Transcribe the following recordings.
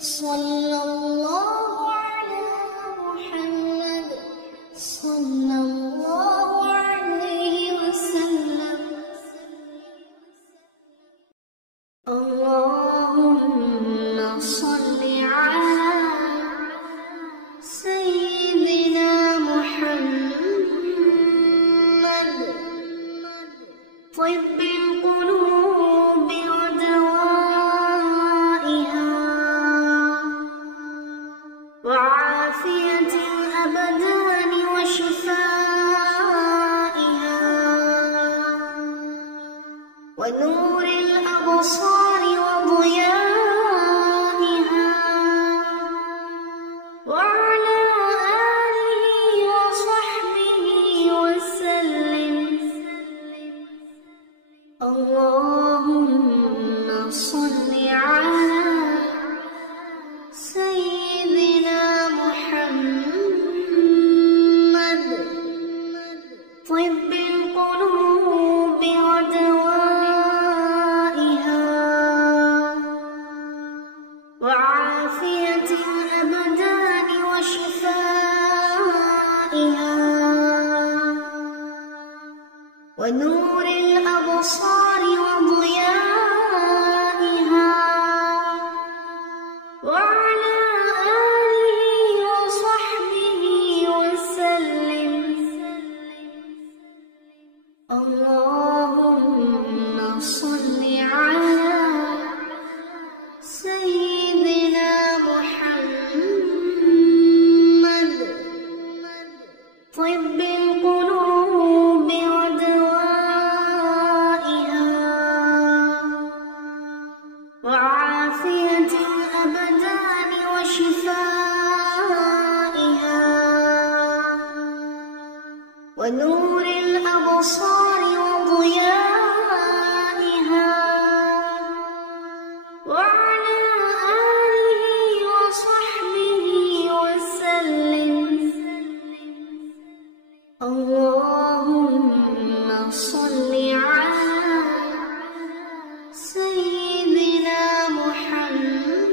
صلى الله على محمد صلى الله عليه وسلم. اللهم صل على سيدنا محمد طب القلوب ودوائها وعافية الأبدان وشفائها ونور الأبصار وضيائها وعلى آله وصحبه وسلم. اللهم صل على سيدنا محمد طب القلوب ودوائها وعافية الأبدان وشفائها ونور الأبصار وضيائها وعلى آله وصحبه وسلم. اللهم صل على سيدنا محمد طب القلوب ودوائها وعافية الأبدان وشفائها ونور الأبصار وضيائها وعلى آله وصحبه وسلم. اللهم صل على سيدنا محمد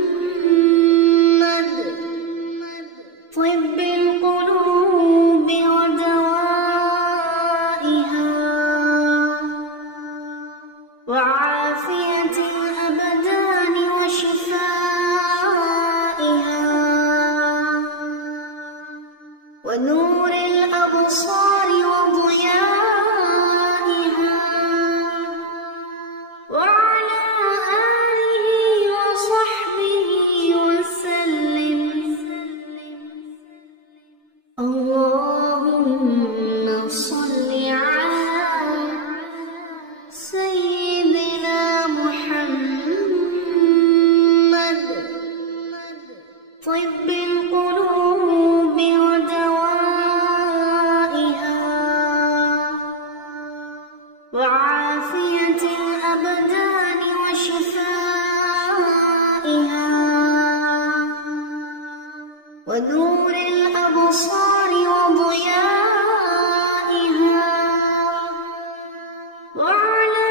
طب القلوب ودوائها وعافية الأبدان وشفائها ونور الأبصار وضيائها وعلى آله وصحبه وسلم. اللهم صل على سيدنا محمد طب القلوب ودوائها وعافية الأبدان وشفائها ونور الأبصار وضيائها وعلى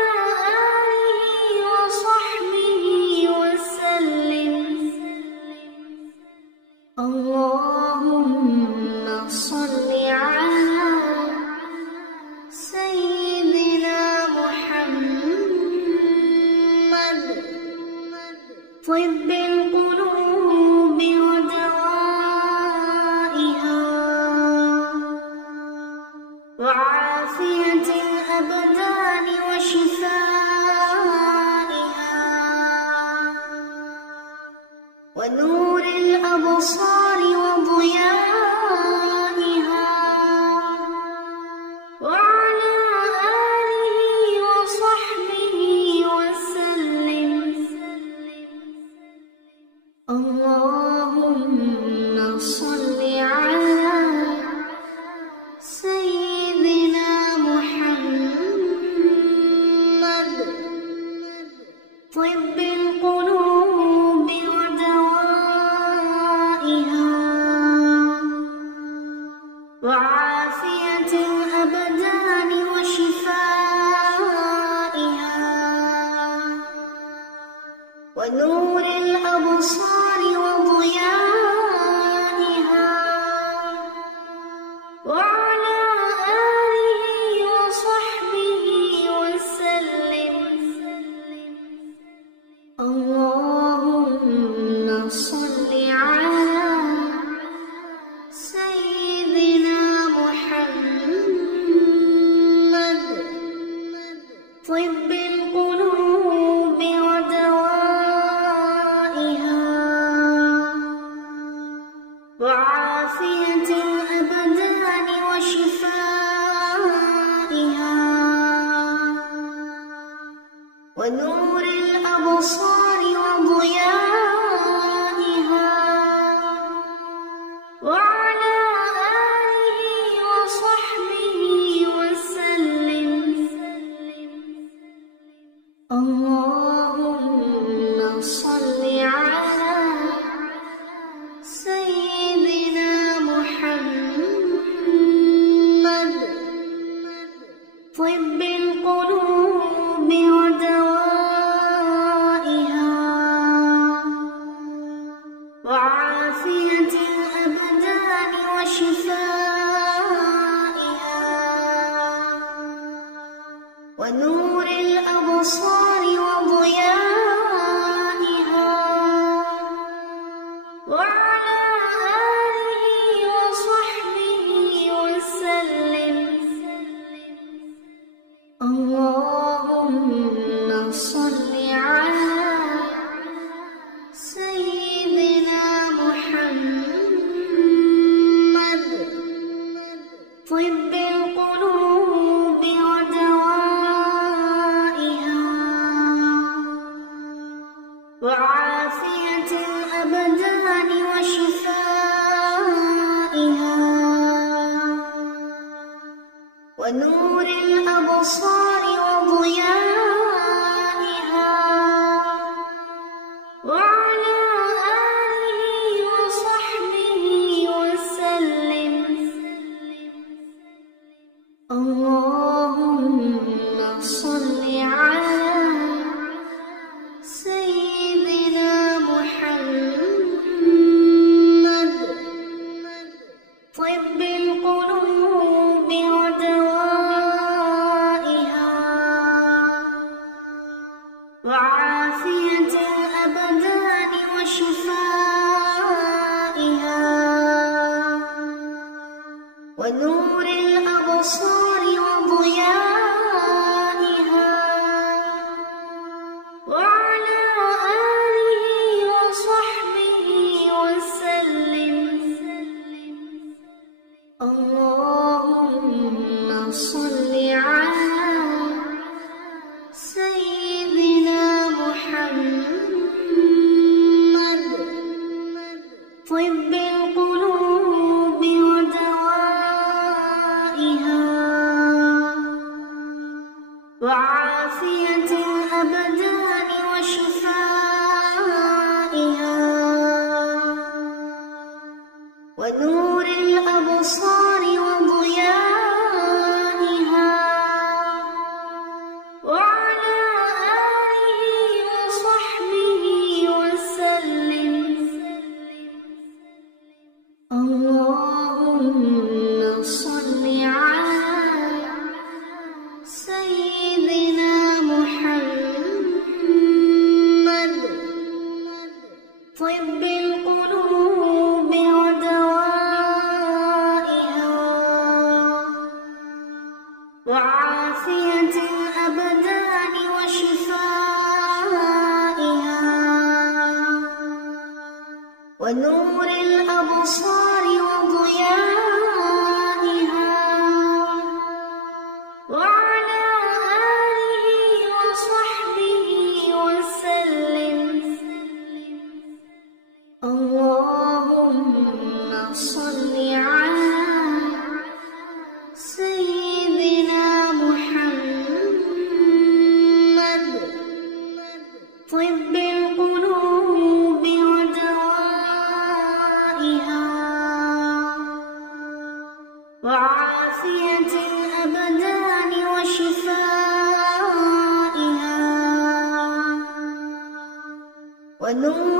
آله وصحبه وسلم. اللهم صل على سيدنا محمد طب القلوب ودوائها وعافية الأبدان وشفائها ونور الأبصار وضيائها وعلى آله وصحبه وسلم. اللهم صل على سيدنا محمد طب القلوب ودوائها وعافية الأبدان وشفائها ونور الأبصار ونور الأبصار وضيائها وعلى آله وصحبه وسلم. اللهم صل على سيدنا محمد طب القلوب ودوائها وعافية الأبدان وشفائها ونور الأبصار وضيائها وعلى آله وصحبه وسلم. اللهم صل على سيدنا محمد طب القلوب ودوائها وعافية الأبدان وشفائها ونور الأبصار وضيائها وعلى آله وصحبه وسلم. اللهم صل على سيدنا محمد طب القلوب ودوائها وعافية الأبدان وشفائها ونور الأبصار وضيائها وعلى آله وصحبه وسلم. اللهم صل على سيدنا محمد طب القلوب ودوائها وعافية الأبدان وشفائها ونور